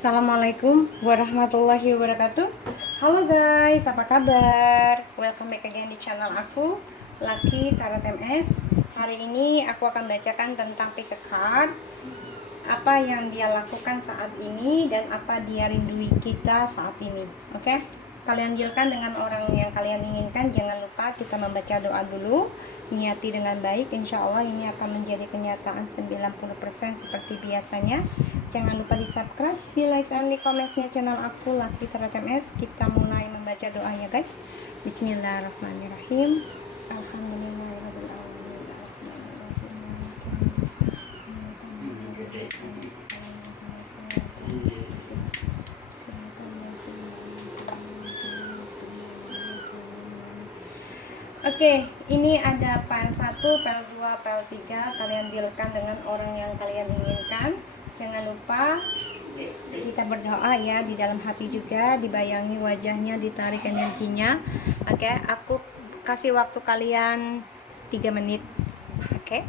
Assalamualaikum warahmatullahi wabarakatuh. Halo guys, apa kabar? Welcome back again di channel aku, Lucky Tarot MS. Hari ini aku akan bacakan tentang pick a card, apa yang dia lakukan saat ini dan apa dia rindui kita saat ini. Oke? Kalian dealkan dengan orang yang kalian inginkan. Jangan lupa kita membaca doa dulu. Niati dengan baik, insya Allah ini akan menjadi kenyataan 90% seperti biasanya. Jangan lupa di subscribe, di like, and di comments-nya channel aku, Lucky Tarot MS. Kita mulai membaca doanya guys. Bismillahirrahmanirrahim. Alhamdulillahirrahmanirrahim. Oke, ini ada pile 1, pile 2, pile 3. Kalian dealkan dengan orang yang kalian inginkan. Jangan lupa kita berdoa ya, di dalam hati juga, dibayangi wajahnya, ditarik energinya. Oke, aku kasih waktu kalian 3 menit. Oke.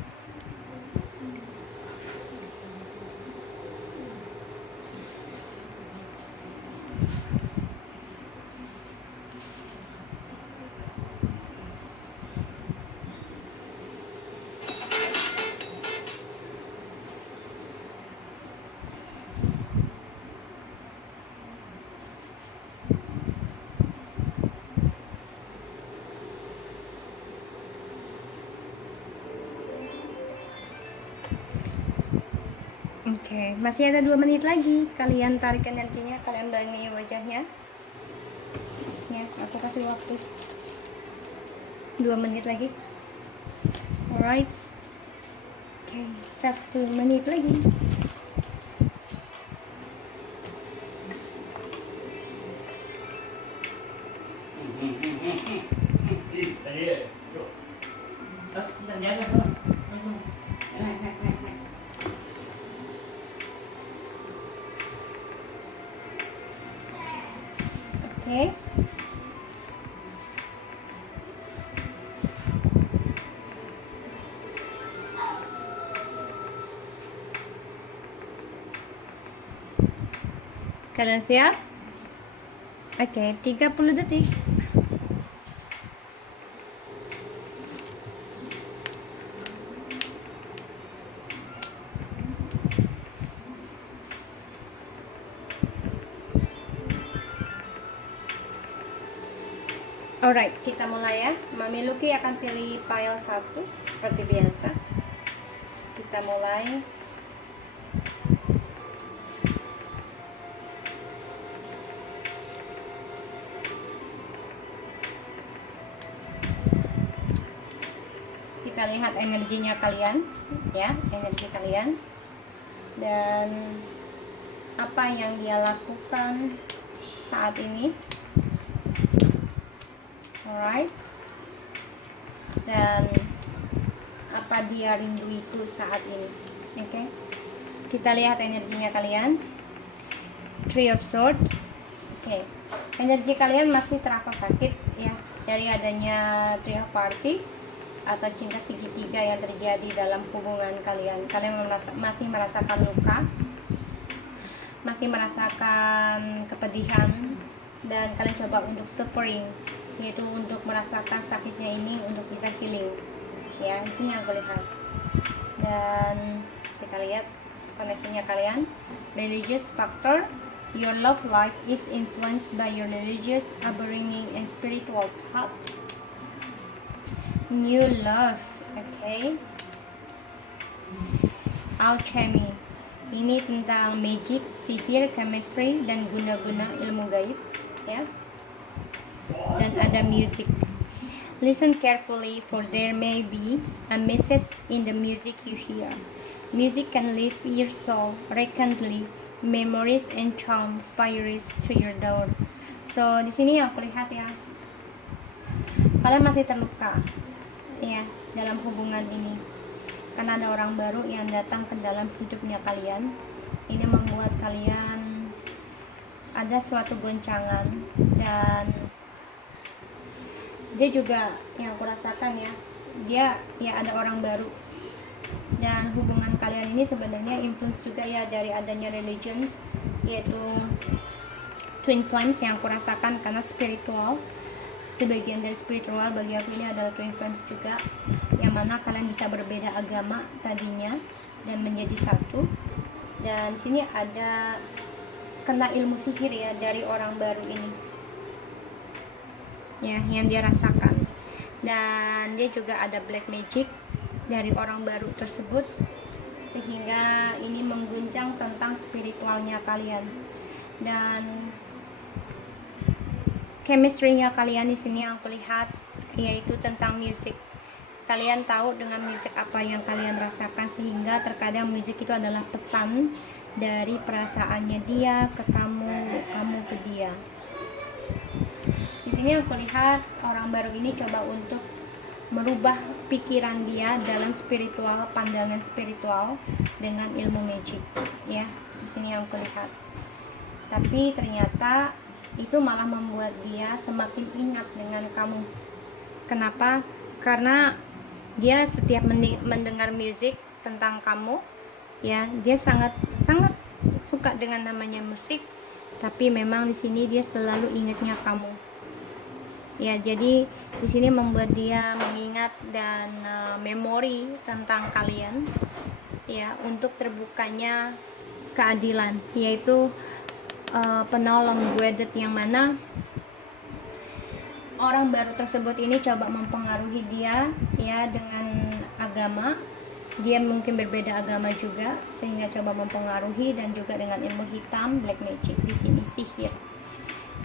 Oke, masih ada 2 menit lagi. Kalian tarik energinya, kalian bayangi wajahnya. Ya, aku kasih waktu 2 menit lagi. Alright. Oke, 1 menit lagi. Oke. Kalian siap? Oke, 30 detik. Alright, kita mulai ya. Mami Lucky akan pilih pile 1 seperti biasa. Kita mulai. Kita lihat energinya kalian, ya, energi kalian. Dan apa yang dia lakukan saat ini. Alright. Dan apa dia rindu itu saat ini. Oke. Kita lihat energinya kalian. Three of Swords. Oke. Energi kalian masih terasa sakit ya, dari adanya Three of Party atau cinta segitiga yang terjadi dalam hubungan kalian. Kalian masih merasakan luka, masih merasakan kepedihan, dan kalian coba untuk suffering, yaitu untuk merasakan sakitnya ini untuk bisa healing. Ya, di sini aku lihat. Dan kita lihat koneksinya kalian. Religious factor. Your love life is influenced by your religious upbringing and spiritual path. New love. Okay. Alchemy. Ini tentang magic, sihir, chemistry, dan guna-guna ilmu gaib, ya. Dan ada music. Listen carefully, for there may be a message in the music you hear. Music can lift your soul, rekindle memories and charm fires to your door. So di sini yang aku lihat ya, kalian masih terluka, ya, dalam hubungan ini. Karena ada orang baru yang datang ke dalam hidupnya kalian. Ini membuat kalian ada suatu goncangan, dan dia juga yang aku rasakan ya, dia ya ada orang baru Dan hubungan kalian ini sebenarnya influence juga ya dari adanya religions, yaitu twin flames yang aku rasakan, karena spiritual, sebagian dari spiritual bagi aku ini adalah twin flames juga, yang mana kalian bisa berbeda agama tadinya dan menjadi satu. Dan sini ada kena ilmu sihir ya dari orang baru ini ya, yang dia rasakan. Dan dia juga ada black magic dari orang baru tersebut, sehingga ini mengguncang tentang spiritualnya kalian. Dan chemistry-nya kalian di sini yang aku lihat yaitu tentang musik. Kalian tahu dengan musik apa yang kalian rasakan, sehingga terkadang musik itu adalah pesan dari perasaannya dia ke kamu, kamu ke dia. Di sini aku lihat orang baru ini coba untuk merubah pikiran dia dalam spiritual, pandangan spiritual dengan ilmu magic ya. Di sini yang aku lihat. Tapi ternyata itu malah membuat dia semakin ingat dengan kamu. Kenapa? Karena dia setiap mendengar musik tentang kamu ya, dia sangat suka dengan namanya musik, tapi memang di sini dia selalu ingatnya kamu ya. Jadi di sini membuat dia mengingat dan memori tentang kalian ya, untuk terbukanya keadilan, yaitu penolong guided, yang mana orang baru tersebut ini coba mempengaruhi dia ya dengan agama. Dia mungkin berbeda agama juga, sehingga coba mempengaruhi, dan juga dengan ilmu hitam, black magic, di sini sihir.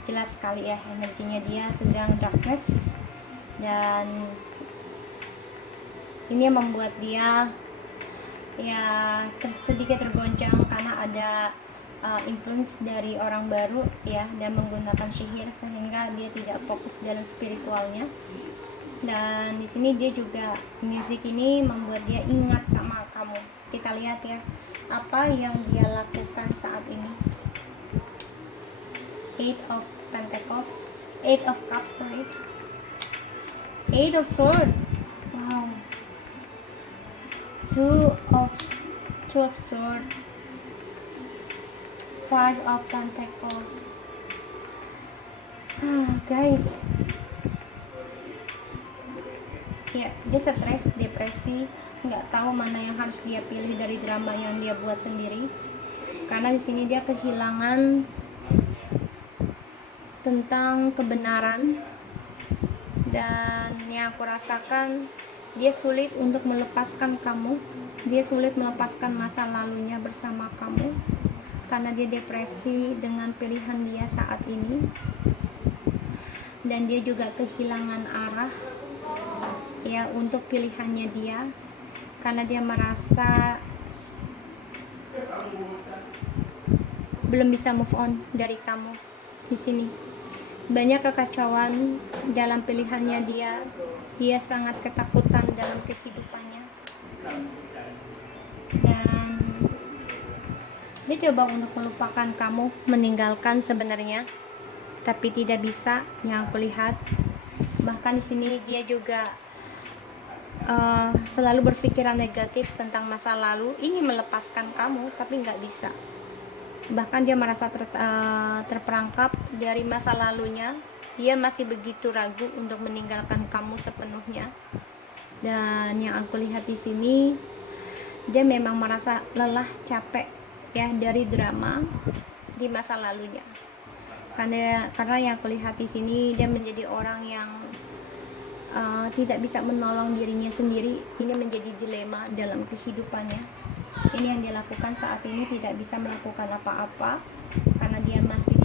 Jelas sekali ya energinya dia sedang darkness, dan ini membuat dia ya sedikit tergoncang karena ada influence dari orang baru ya, dan menggunakan sihir sehingga dia tidak fokus dalam spiritualnya. Dan di sini dia juga, musik ini membuat dia ingat sama kamu. Kita lihat ya apa yang dia lakukan saat ini. Eight of Pentacles, Eight of Cups, sorry, Eight of Sword, wow, Two of Sword, Five of Pentacles. Guys, ya dia stres, depresi, nggak tahu mana yang harus dia pilih dari drama yang dia buat sendiri. Karena di sini dia kehilangan tentang kebenaran, dan yang aku rasakan dia sulit untuk melepaskan kamu. Dia sulit melepaskan masa lalunya bersama kamu, karena dia depresi dengan pilihan dia saat ini. Dan dia juga kehilangan arah ya untuk pilihannya dia, karena dia merasa belum bisa move on dari kamu. Di sini banyak kekacauan dalam pilihannya dia sangat ketakutan dalam kehidupannya, dan dia coba untuk melupakan kamu, meninggalkan sebenarnya, tapi tidak bisa yang aku lihat. Bahkan di sini dia juga selalu berpikiran negatif tentang masa lalu, ingin melepaskan kamu tapi nggak bisa. Bahkan dia merasa terperangkap dari masa lalunya. Dia masih begitu ragu untuk meninggalkan kamu sepenuhnya. Dan yang aku lihat di sini, dia memang merasa lelah, capek ya dari drama di masa lalunya. Karena yang aku lihat di sini, dia menjadi orang yang tidak bisa menolong dirinya sendiri. Ini menjadi dilema dalam kehidupannya. Ini yang dia lakukan saat ini, tidak bisa melakukan apa-apa karena dia masih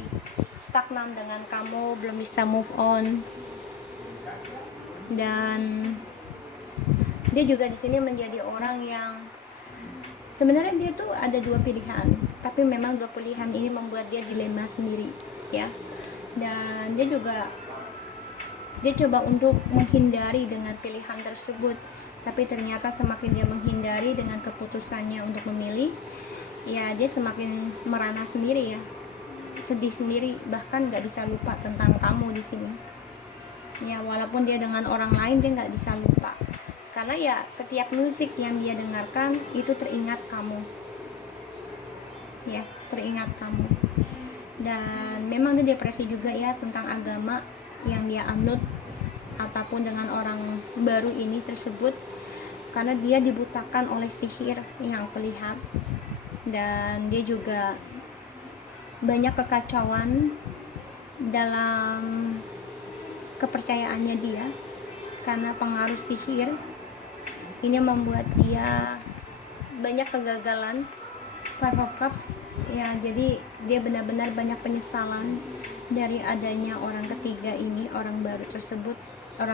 stagnan dengan kamu, belum bisa move on. Dan dia juga di sini menjadi orang yang sebenarnya dia tuh ada dua pilihan, tapi memang dua pilihan ini membuat dia dilema sendiri ya. Dan dia coba untuk menghindari dengan pilihan tersebut, tapi ternyata semakin dia menghindari dengan keputusannya untuk memilih ya, dia semakin merana sendiri ya, sedih sendiri, bahkan nggak bisa lupa tentang kamu di sini ya. Walaupun dia dengan orang lain, dia nggak bisa lupa. karena ya setiap musik yang dia dengarkan itu teringat kamu, ya teringat kamu. Dan memang dia depresi juga ya tentang agama yang dia anut ataupun dengan orang baru ini tersebut, karena dia dibutakan oleh sihir yang aku lihat. Dan dia juga banyak kekacauan dalam kepercayaannya dia karena pengaruh sihir ini membuat dia banyak kegagalan. Five of Cups ya, jadi dia benar-benar banyak penyesalan dari adanya orang ketiga ini, orang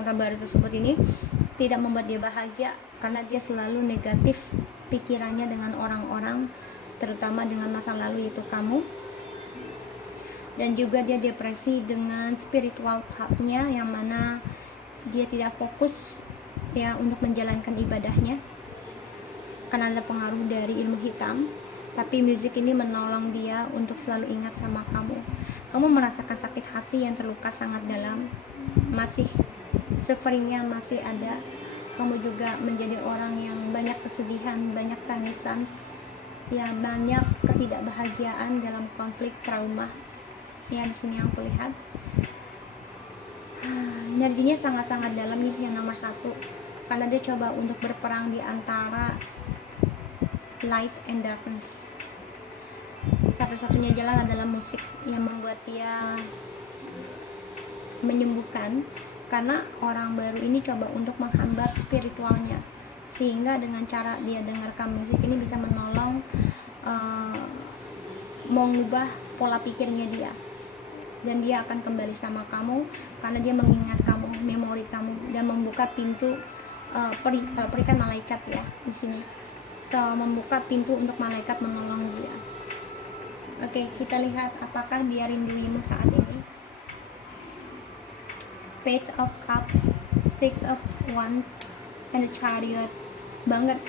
terbaru tersebut ini tidak membuat dia bahagia karena dia selalu negatif pikirannya dengan orang-orang, terutama dengan masa lalu yaitu kamu. Dan juga dia depresi dengan spiritual path-nya, yang mana dia tidak fokus ya untuk menjalankan ibadahnya karena ada pengaruh dari ilmu hitam. Tapi musik ini menolong dia untuk selalu ingat sama kamu. Kamu merasakan sakit hati yang terluka sangat dalam, masih sufferingnya masih ada. Kamu juga menjadi orang yang banyak kesedihan, banyak tangisan, ya banyak ketidakbahagiaan dalam konflik trauma. Ya di sini yang aku lihat energinya sangat-sangat dalam nih yang nomor 1, karena dia coba untuk berperang di antara light and darkness. Satu-satunya jalan adalah musik yang membuat dia menyembuhkan, karena orang baru ini coba untuk menghambat spiritualnya, sehingga dengan cara dia dengarkan musik ini bisa menolong mengubah pola pikirnya dia, dan dia akan kembali sama kamu karena dia mengingat kamu, memori kamu, dan membuka pintu peri. Kalau peri kan malaikat ya di sini, so membuka pintu untuk malaikat menolong dia. Oke, kita lihat apakah dia rinduimu saat ini. Page of Cups, Six of Wands, and the Chariot. Banget.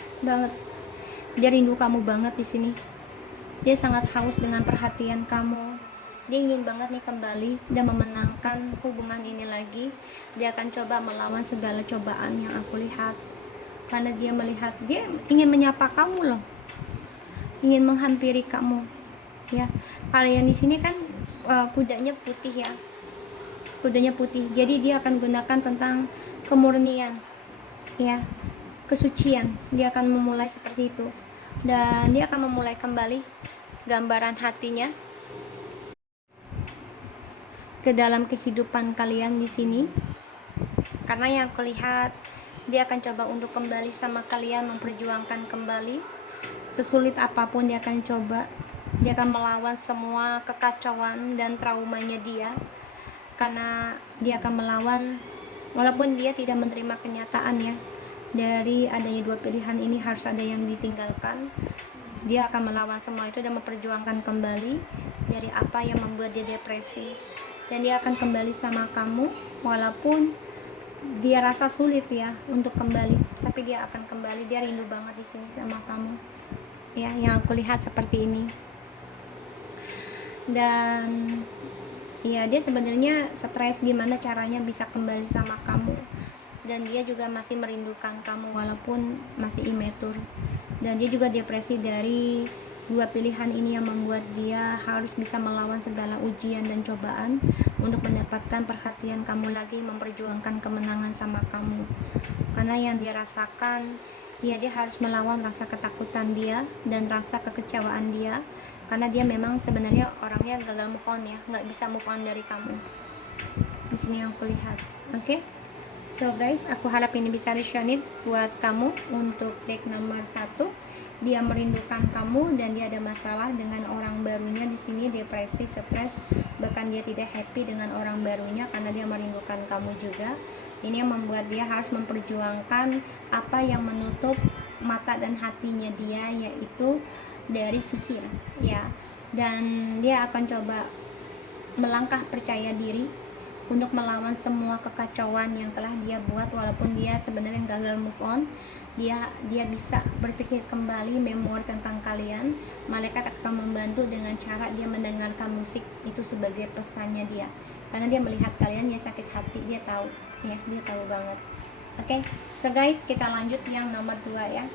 Dia rindu kamu banget di sini. Dia sangat haus dengan perhatian kamu. Dia ingin banget nih kembali dan memenangkan hubungan ini lagi. Dia akan coba melawan segala cobaan yang aku lihat, karena dia melihat, dia ingin menyapa kamu loh, ingin menghampiri kamu. Ya, kalian di sini kan kudanya putih ya, kudanya putih. Jadi dia akan gunakan tentang kemurnian, ya, kesucian. Dia akan memulai seperti itu, dan dia akan memulai kembali gambaran hatinya ke dalam kehidupan kalian di sini. Karena yang aku lihat, dia akan coba untuk kembali sama kalian, memperjuangkan kembali. Sesulit apapun dia akan coba. Dia akan melawan semua kekacauan dan traumanya dia, karena dia akan melawan walaupun dia tidak menerima kenyataan ya, dari adanya dua pilihan ini harus ada yang ditinggalkan. Dia akan melawan semua itu dan memperjuangkan kembali dari apa yang membuat dia depresi, dan dia akan kembali sama kamu walaupun dia rasa sulit ya untuk kembali, tapi dia akan kembali. Dia rindu banget di sini sama kamu ya, yang aku lihat seperti ini. Dan ya, dia sebenarnya stres gimana caranya bisa kembali sama kamu, dan dia juga masih merindukan kamu walaupun masih immature. Dan dia juga depresi dari dua pilihan ini yang membuat dia harus bisa melawan segala ujian dan cobaan untuk mendapatkan perhatian kamu lagi, memperjuangkan kemenangan sama kamu. Karena yang dia rasakan ya, dia harus melawan rasa ketakutan dia dan rasa kekecewaan dia, karena dia memang sebenarnya orangnya gagal move on ya, nggak bisa move on dari kamu. Di sini yang aku lihat. Oke, so guys, aku harap ini bisa resonate buat kamu untuk deck nomor 1. Dia merindukan kamu dan dia ada masalah dengan orang barunya di sini, depresi, stres, bahkan dia tidak happy dengan orang barunya karena dia merindukan kamu juga. Ini yang membuat dia harus memperjuangkan apa yang menutup mata dan hatinya dia, yaitu dari sihir ya. Dan dia akan coba melangkah percaya diri untuk melawan semua kekacauan yang telah dia buat, walaupun dia sebenarnya gagal move on. Dia bisa berpikir kembali memori tentang kalian. Malaikat akan membantu dengan cara dia mendengarkan musik itu sebagai pesannya dia, karena dia melihat kalian, dia sakit hati, dia tahu ya, dia tahu banget. Oke, So guys, kita lanjut yang nomor 2 ya.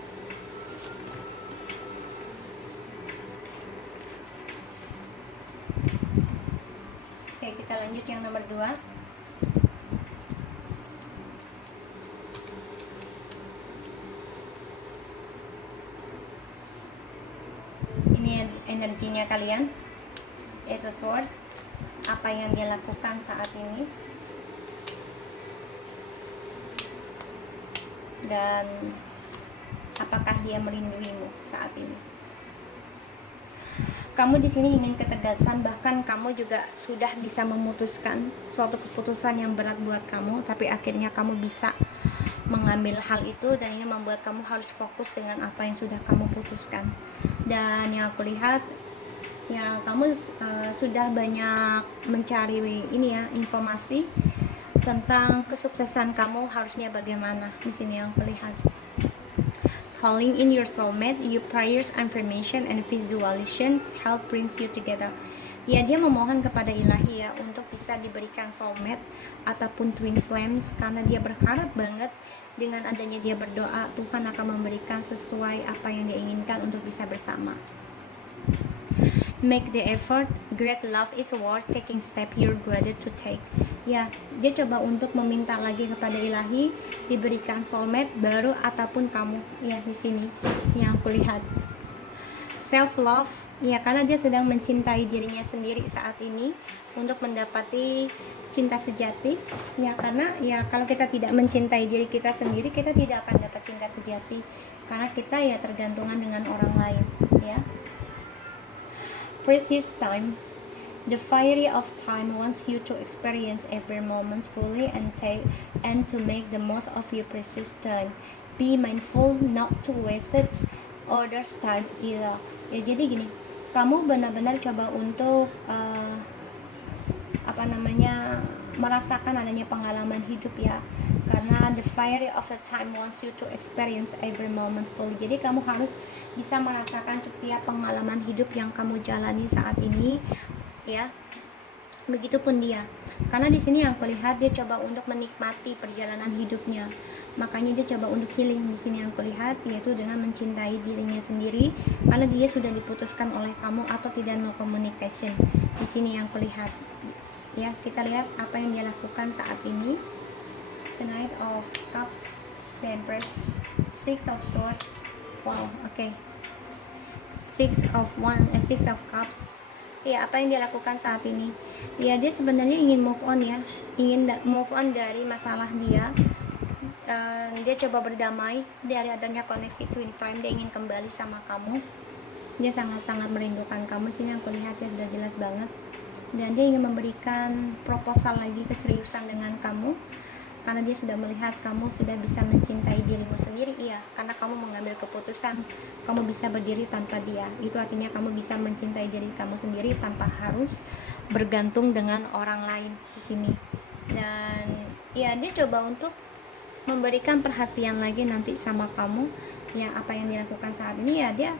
Oke, kita lanjut yang nomor 2. Ini energinya kalian. As a sword, apa yang dia lakukan saat ini, dan apakah dia melindungimu saat ini. Kamu di sini ingin ketegasan, bahkan kamu juga sudah bisa memutuskan suatu keputusan yang berat buat kamu, tapi akhirnya kamu bisa mengambil hal itu, dan ini membuat kamu harus fokus dengan apa yang sudah kamu putuskan. Dan yang aku lihat, ya kamu sudah banyak mencari ini ya, informasi tentang kesuksesan kamu harusnya bagaimana. Di sini yang aku lihat, calling in your soulmate, your prayers, affirmation, and visualizations help brings you together. Ya, dia memohon kepada ilahi ya untuk bisa diberikan soulmate ataupun twin flames, karena dia berharap banget dengan adanya dia berdoa, Tuhan akan memberikan sesuai apa yang dia inginkan untuk bisa bersama. Make the effort, great love is worth taking step you're guided to take. Ya, dia coba untuk meminta lagi kepada ilahi diberikan soulmate baru ataupun kamu ya. Di sini yang aku lihat self love ya, karena dia sedang mencintai dirinya sendiri saat ini untuk mendapati cinta sejati ya. Karena ya kalau kita tidak mencintai diri kita sendiri, kita tidak akan dapat cinta sejati, karena kita ya tergantungan dengan orang lain ya. Precious time. The fiery of time wants you to experience every moment fully and to make the most of your precious time. Be mindful not to waste it others time either. Ya, jadi gini, kamu benar-benar coba untuk merasakan adanya pengalaman hidup ya, karena the fiery of the time wants you to experience every moment fully. Jadi kamu harus bisa merasakan setiap pengalaman hidup yang kamu jalani saat ini ya. Begitupun dia, karena di sini yang aku lihat dia coba untuk menikmati perjalanan hidupnya, makanya dia coba untuk healing di sini yang aku lihat, yaitu dengan mencintai dirinya sendiri, karena dia sudah diputuskan oleh kamu atau tidak mau communication. Di sini yang aku lihat ya, kita lihat apa yang dia lakukan saat ini. Knight of Cups, the Empress, Six of Swords. Wow, oke. Six of Cups. Ya, apa yang dia lakukan saat ini? Ya, dia sebenarnya ingin move on ya, ingin move on dari masalah dia. Dia coba berdamai dari adanya koneksi twin flame. Dia ingin kembali sama kamu. Dia sangat-sangat merindukan kamu. Sini aku lihat ya, sudah jelas banget. Dan dia ingin memberikan proposal lagi, keseriusan dengan kamu, karena dia sudah melihat kamu sudah bisa mencintai dirimu sendiri. Iya, karena kamu mengambil keputusan kamu bisa berdiri tanpa dia. Itu artinya kamu bisa mencintai diri kamu sendiri tanpa harus bergantung dengan orang lain di sini. Dan ya, dia coba untuk memberikan perhatian lagi nanti sama kamu. Ya, apa yang dilakukan saat ini ya, dia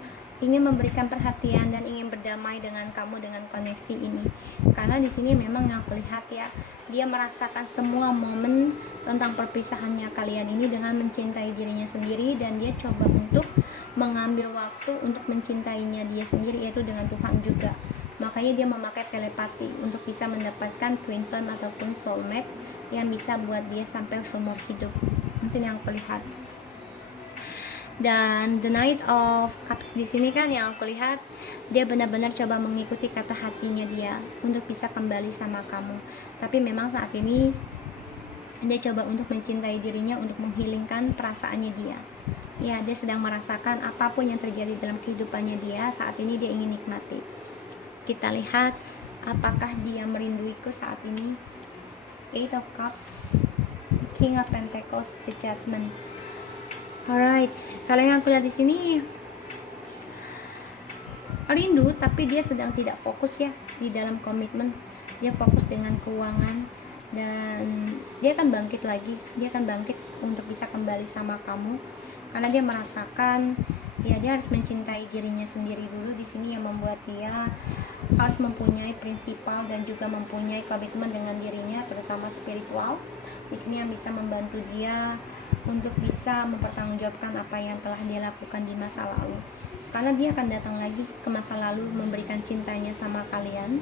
ingin memberikan perhatian dan ingin berdamai dengan kamu dengan koneksi ini. Karena di sini memang yang aku lihat ya, dia merasakan semua momen tentang perpisahannya kalian ini dengan mencintai dirinya sendiri, dan dia coba untuk mengambil waktu untuk mencintainya dia sendiri, yaitu dengan Tuhan juga. Makanya dia memakai telepati untuk bisa mendapatkan twin flame ataupun soulmate yang bisa buat dia sampai seumur hidup. Di sini yang aku lihat. Dan the Knight of Cups di sini kan yang aku lihat, dia benar-benar coba mengikuti kata hatinya dia untuk bisa kembali sama kamu. Tapi memang saat ini dia coba untuk mencintai dirinya, untuk menghilangkan perasaannya dia. Ya, dia sedang merasakan apapun yang terjadi dalam kehidupannya dia saat ini, dia ingin nikmati. Kita lihat apakah dia merinduiku saat ini. Eight of Cups, King of Pentacles, the Judgment. Alright, kalau yang aku lihat di sini rindu, tapi dia sedang tidak fokus ya di dalam komitmen. Dia fokus dengan keuangan, dan dia akan bangkit lagi. Dia akan bangkit untuk bisa kembali sama kamu, karena dia merasakan ya dia harus mencintai dirinya sendiri dulu. Di sini yang membuat dia harus mempunyai prinsipal dan juga mempunyai komitmen dengan dirinya, terutama spiritual. di sini yang bisa membantu dia untuk bisa mempertanggungjawabkan apa yang telah dia lakukan di masa lalu, karena dia akan datang lagi ke masa lalu memberikan cintanya sama kalian.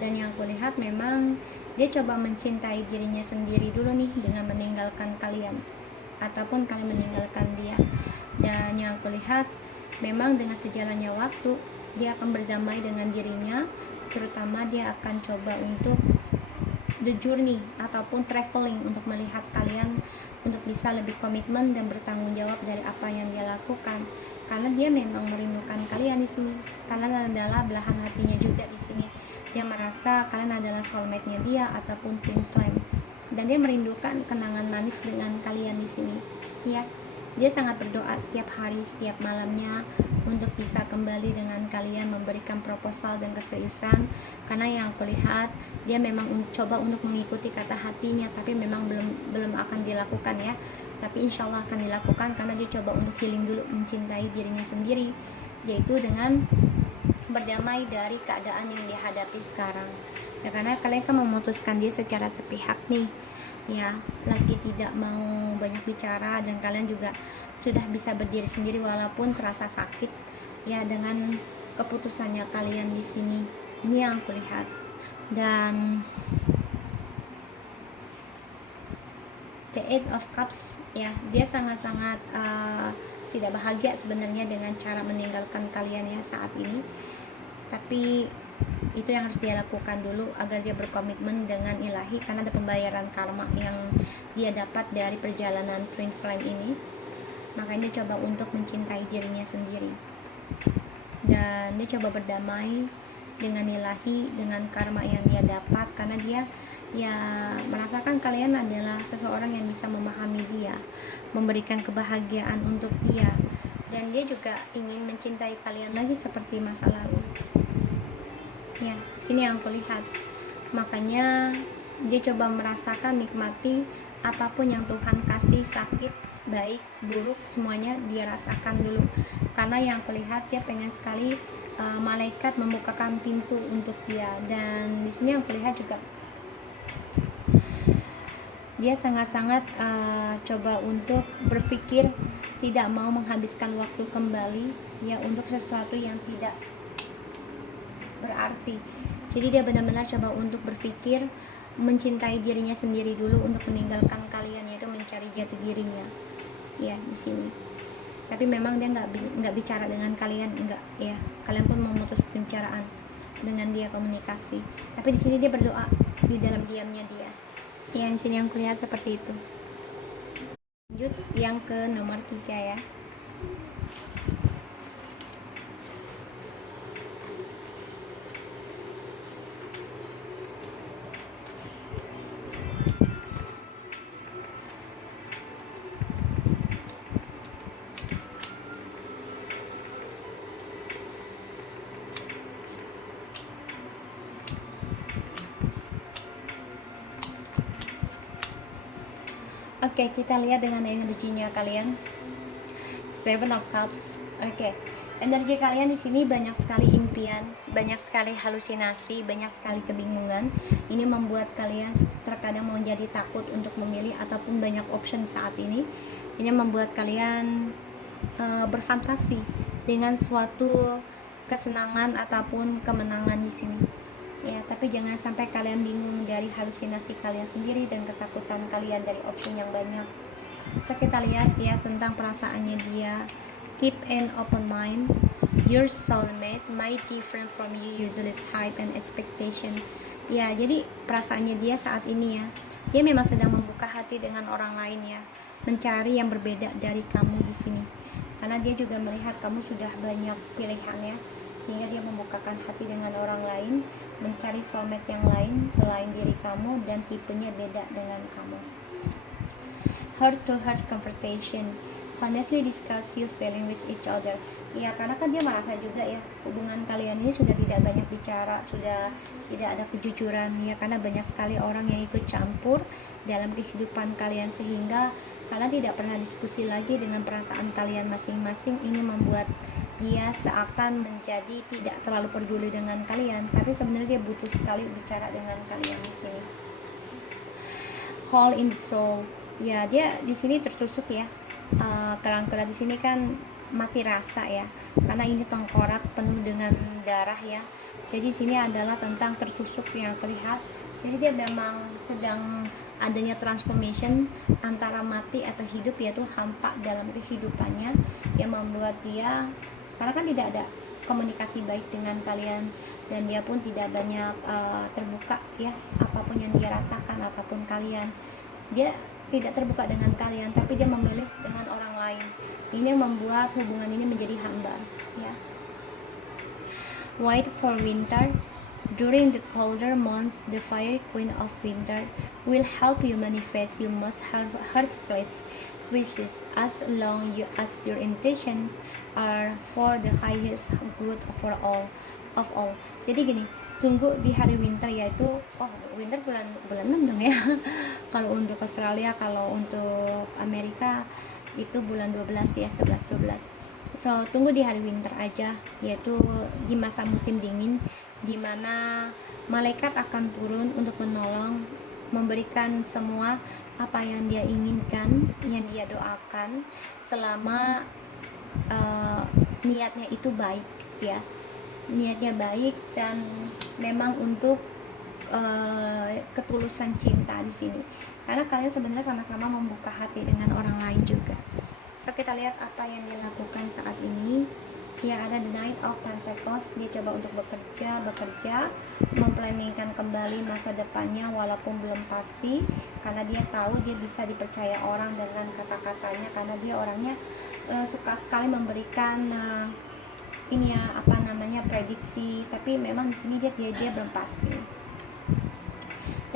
Dan yang aku lihat memang dia coba mencintai dirinya sendiri dulu nih dengan meninggalkan kalian, ataupun kalian meninggalkan dia. Dan yang aku lihat memang dengan sejalannya waktu dia akan berdamai dengan dirinya, terutama dia akan coba untuk the journey ataupun traveling untuk melihat kalian untuk bisa lebih komitmen dan bertanggung jawab dari apa yang dia lakukan, karena dia memang merindukan kalian di sini. Kalian adalah belahan hatinya juga di sini. Dia merasa kalian adalah soulmate-nya dia ataupun twin flame, dan dia merindukan kenangan manis dengan kalian di sini. Ya, dia sangat berdoa setiap hari, setiap malamnya untuk bisa kembali dengan kalian, memberikan proposal dan keseriusan. Karena yang aku lihat dia memang coba untuk mengikuti kata hatinya, tapi memang belum akan dilakukan ya. Tapi insya Allah akan dilakukan, karena dia coba untuk healing dulu, mencintai dirinya sendiri, yaitu dengan berdamai dari keadaan yang dihadapi sekarang ya. Karena kalian kan memutuskan dia secara sepihak nih ya, lagi tidak mau banyak bicara, dan kalian juga sudah bisa berdiri sendiri walaupun terasa sakit ya dengan keputusannya kalian di sini. Ini yang aku lihat. Dan the Eight of Cups ya, dia sangat-sangat tidak bahagia sebenarnya dengan cara meninggalkan kalian ya saat ini. Tapi itu yang harus dia lakukan dulu agar dia berkomitmen dengan ilahi, karena ada pembayaran karma yang dia dapat dari perjalanan twin flame ini. Makanya dia coba untuk mencintai dirinya sendiri, dan dia coba berdamai dengan ilahi, dengan karma yang dia dapat, karena dia ya merasakan kalian adalah seseorang yang bisa memahami dia, memberikan kebahagiaan untuk dia, dan dia juga ingin mencintai kalian lagi seperti masa lalu ya. Sini yang aku lihat, makanya dia coba merasakan, nikmati apapun yang Tuhan kasih, sakit, baik, buruk, semuanya dia rasakan dulu. Karena yang aku lihat dia pengen sekali malaikat membukakan pintu untuk dia. Dan di sini yang aku lihat juga dia sangat-sangat coba untuk berpikir, tidak mau menghabiskan waktu kembali ya untuk sesuatu yang tidak berarti. Jadi dia benar-benar coba untuk berpikir, mencintai dirinya sendiri dulu untuk meninggalkan kalian, yaitu mencari jati dirinya ya di sini. Tapi memang dia nggak bicara dengan kalian, enggak ya. Kalian pun memutus pembicaraan dengan dia, komunikasi. Tapi di sini dia berdoa di dalam diamnya dia. Ya, di sini yang kulihat seperti itu. Lanjut yang ke nomor 3 ya. Oke, kita lihat dengan energinya kalian. Seven of Cups. Oke. Energi kalian di sini banyak sekali impian, banyak sekali halusinasi, banyak sekali kebingungan. Ini membuat kalian terkadang menjadi takut untuk memilih ataupun banyak option saat ini. Ini membuat kalian berfantasi dengan suatu kesenangan ataupun kemenangan di sini. Ya, tapi jangan sampai kalian bingung dari halusinasi kalian sendiri dan ketakutan kalian dari option yang banyak. So kita lihat ya tentang perasaannya dia. Keep an open mind. Your soulmate might different from you usually type and expectation. Ya, jadi perasaannya dia saat ini ya, dia memang sedang membuka hati dengan orang lain ya, mencari yang berbeda dari kamu di sini. Karena dia juga melihat kamu sudah banyak pilihan ya, sehingga dia membukakan hati dengan orang lain, mencari soulmate yang lain selain diri kamu, dan tipenya beda dengan kamu. Heart to heart conversation. Honestly discuss your feeling with each other. Ya, karena kan dia merasa juga ya hubungan kalian ini sudah tidak banyak bicara, sudah tidak ada kejujuran ya, karena banyak sekali orang yang ikut campur dalam kehidupan kalian, sehingga kalian tidak pernah diskusi lagi dengan perasaan kalian masing-masing. Ini membuat dia seakan menjadi tidak terlalu peduli dengan kalian, tapi sebenarnya dia butuh sekali bicara dengan kalian di sini. hole in the soul. Ya, dia di sini tertusuk ya. Kelang-kelang di sini kan mati rasa ya, karena ini tengkorak penuh dengan darah ya. Jadi sini adalah tentang tertusuk yang terlihat. Jadi dia memang sedang adanya transformation antara mati atau hidup, yaitu hampa dalam kehidupannya yang membuat dia, karena kan tidak ada komunikasi baik dengan kalian, dan dia pun tidak banyak terbuka ya, apapun yang dia rasakan ataupun kalian, dia tidak terbuka dengan kalian, tapi dia memilih dengan orang lain. Ini yang membuat hubungan ini menjadi hambar ya. Wait for winter. During the colder months, the fiery queen of winter will help you manifest your most heartfelt wishes, as long as your intentions are for the highest good for all of all. Jadi gini, tunggu di hari winter, yaitu winter bulan 6 dong ya. Kalau untuk Australia, kalau untuk Amerika itu bulan 12 ya, 11-12. So tunggu di hari winter aja, yaitu di masa musim dingin, di mana malaikat akan turun untuk menolong, memberikan semua apa yang dia inginkan, yang dia doakan, selama niatnya itu baik ya, niatnya baik dan memang untuk ketulusan cinta di sini, karena kalian sebenarnya sama-sama membuka hati dengan orang lain juga. So kita lihat apa yang dilakukan saat ini. Ya, ada the Knight of Pentacles. Dia coba untuk bekerja, memplanningkan kembali masa depannya walaupun belum pasti, karena dia tahu dia bisa dipercaya orang dengan kata-katanya, karena dia orangnya suka sekali memberikan prediksi, tapi memang di sini dia belum pasti.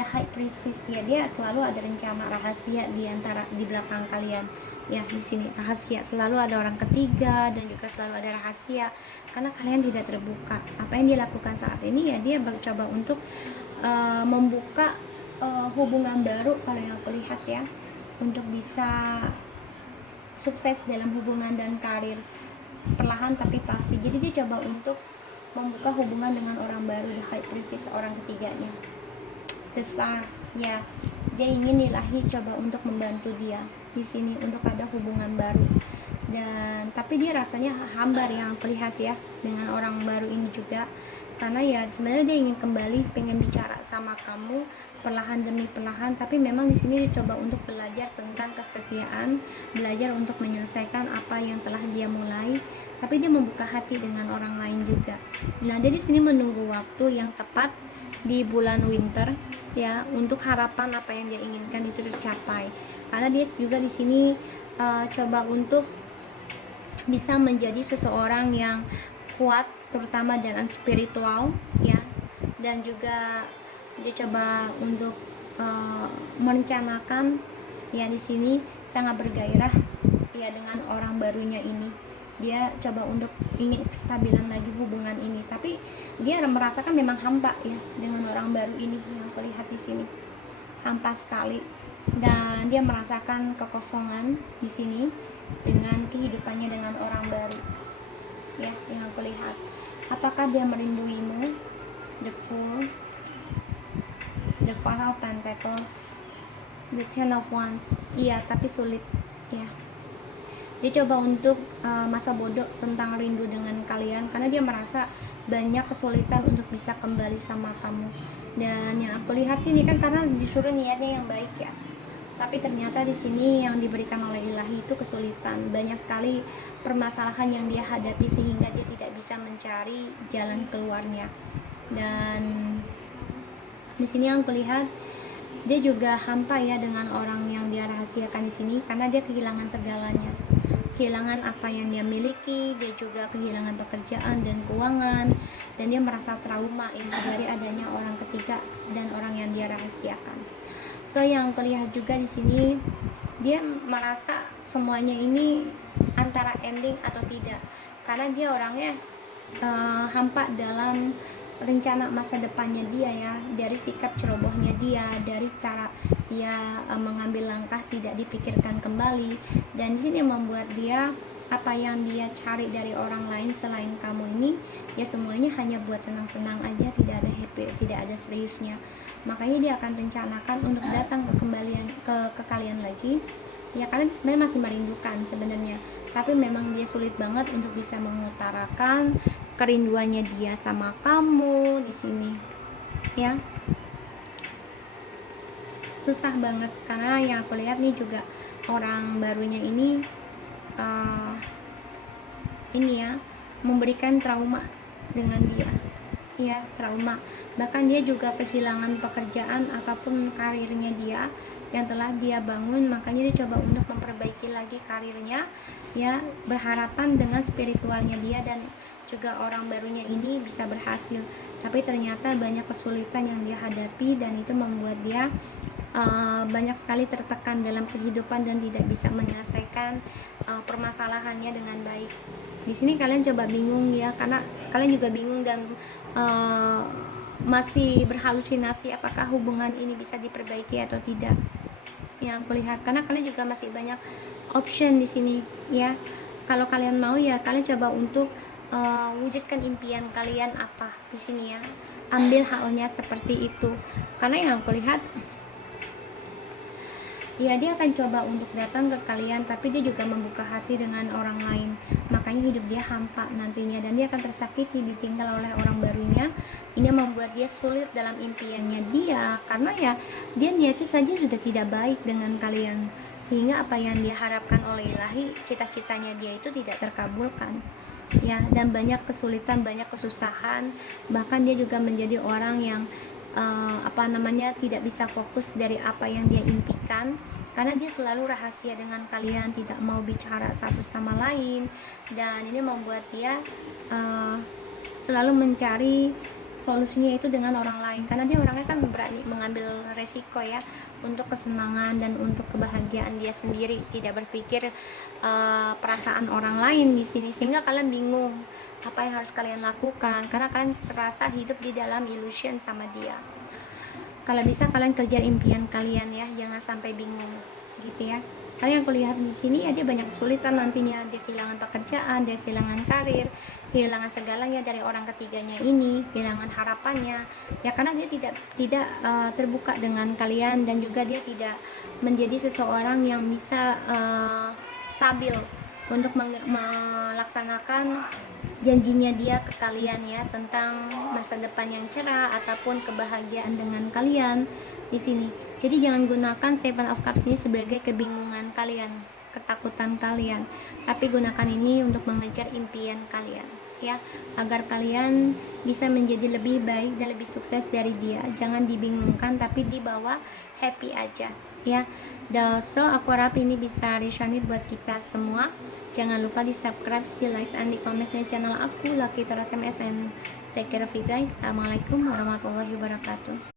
The High Priestess, dia selalu ada rencana rahasia di belakang kalian. Ya, di sini rahasia, selalu ada orang ketiga dan juga selalu ada rahasia karena kalian tidak terbuka. Apa yang dia lakukan saat ini ya, dia mencoba untuk membuka hubungan baru kalau yang aku lihat ya, untuk bisa sukses dalam hubungan dan karir, perlahan tapi pasti. Jadi dia coba untuk membuka hubungan dengan orang baru, the High Priestess, orang ketiganya. The Star, ya, dia ingin ilahi coba untuk membantu dia di sini untuk ada hubungan baru, dan tapi dia rasanya hambar yang aku lihat ya dengan orang baru ini juga, karena ya sebenarnya dia ingin kembali, pengen bicara sama kamu perlahan demi perlahan, tapi memang di sini dia coba untuk belajar tentang kesetiaan, belajar untuk menyelesaikan apa yang telah dia mulai, tapi dia membuka hati dengan orang lain juga. Nah, dia di sini menunggu waktu yang tepat di bulan winter ya, untuk harapan apa yang dia inginkan itu tercapai, karena dia juga di sini coba untuk bisa menjadi seseorang yang kuat, terutama dalam spiritual ya, dan juga dia coba untuk merencanakan ya, di sini sangat bergairah ya dengan orang barunya ini. Dia coba untuk ingin kestabilan lagi hubungan ini, tapi dia merasakan memang hampa ya dengan orang baru ini yang aku lihat di sini, hampa sekali, dan dia merasakan kekosongan di sini dengan kehidupannya dengan orang baru ya yang aku lihat. Apakah dia merinduimu? The Fool, the Four of Pentacles, the Ten of Wands. Iya, tapi sulit ya. Dia coba untuk masa bodoh tentang rindu dengan kalian, karena dia merasa banyak kesulitan untuk bisa kembali sama kamu. Dan yang aku lihat sini kan karena disuruh niatnya yang baik ya, tapi ternyata di sini yang diberikan oleh ilahi itu kesulitan, banyak sekali permasalahan yang dia hadapi sehingga dia tidak bisa mencari jalan keluarnya. Dan di sini yang aku lihat dia juga hampa ya dengan orang yang dia rahasiakan di sini, karena dia kehilangan segalanya, kehilangan apa yang dia miliki, dia juga kehilangan pekerjaan dan keuangan, dan dia merasa trauma ya dari adanya orang ketiga dan orang yang dia rahasiakan. So yang terlihat juga di sini dia merasa semuanya ini antara ending atau tidak, karena dia orangnya hampa dalam rencana masa depannya dia ya, dari sikap cerobohnya dia, dari cara dia mengambil langkah tidak dipikirkan kembali, dan di sini membuat dia apa yang dia cari dari orang lain selain kamu ini ya semuanya hanya buat senang-senang aja, tidak ada happy, tidak ada seriusnya. Makanya dia akan rencanakan untuk datang ke kalian lagi. Ya kalian sebenarnya masih merindukan sebenarnya, tapi memang dia sulit banget untuk bisa mengutarakan kerinduannya dia sama kamu di sini. Ya, susah banget karena yang aku lihat nih juga orang barunya uh, ini ya memberikan trauma dengan dia, ya trauma. Bahkan dia juga kehilangan pekerjaan ataupun karirnya dia yang telah dia bangun. Makanya dia coba untuk memperbaiki lagi karirnya, ya berharapan dengan spiritualnya dia dan juga orang barunya ini bisa berhasil. Tapi ternyata banyak kesulitan yang dia hadapi dan itu membuat dia banyak sekali tertekan dalam kehidupan dan tidak bisa menyelesaikan permasalahannya dengan baik. Di sini kalian coba bingung ya, karena kalian juga bingung dan masih berhalusinasi apakah hubungan ini bisa diperbaiki atau tidak. Yang aku lihat karena kalian juga masih banyak option di sini ya. Kalau kalian mau ya kalian coba untuk wujudkan impian kalian apa di sini ya. Ambil halnya seperti itu. Karena yang aku lihat ya dia akan coba untuk datang ke kalian, tapi dia juga membuka hati dengan orang lain. Makanya hidup dia hampa nantinya dan dia akan tersakiti ditinggal oleh orang barunya. Ini membuat dia sulit dalam impiannya dia, karena ya dia niatnya saja sudah tidak baik dengan kalian, sehingga apa yang dia harapkan oleh ilahi, cita-citanya dia itu tidak terkabulkan ya. Dan banyak kesulitan, banyak kesusahan, bahkan dia juga menjadi orang yang tidak bisa fokus dari apa yang dia impikan, karena dia selalu rahasia dengan kalian, tidak mau bicara satu sama lain. Dan ini membuat dia selalu mencari solusinya itu dengan orang lain, karena dia orangnya kan berani mengambil resiko ya untuk kesenangan dan untuk kebahagiaan dia sendiri, tidak berpikir perasaan orang lain di sini. Sehingga kalian bingung apa yang harus kalian lakukan, karena kalian serasa hidup di dalam illusion sama dia. Kalau bisa kalian kerja impian kalian ya, jangan sampai bingung gitu ya. Kalian yang kulihat di sini ya, dia banyak kesulitan nantinya, dia kehilangan pekerjaan, dia kehilangan karir, kehilangan segalanya dari orang ketiganya ini, kehilangan harapannya ya, karena dia tidak terbuka dengan kalian, dan juga dia tidak menjadi seseorang yang bisa stabil untuk melaksanakan janjinya dia ke kalian ya, tentang masa depan yang cerah ataupun kebahagiaan dengan kalian di sini. Jadi jangan gunakan Seven of Cups ini sebagai kebingungan kalian, ketakutan kalian, tapi gunakan ini untuk mengejar impian kalian ya, agar kalian bisa menjadi lebih baik dan lebih sukses dari dia. Jangan dibingungkan, tapi dibawa happy aja ya. So aku harap ini bisa resonate buat kita semua. Jangan lupa di subscribe, di like, and di comment channel aku, Lucky Tarot MS, and take care of you guys. Assalamualaikum warahmatullahi wabarakatuh.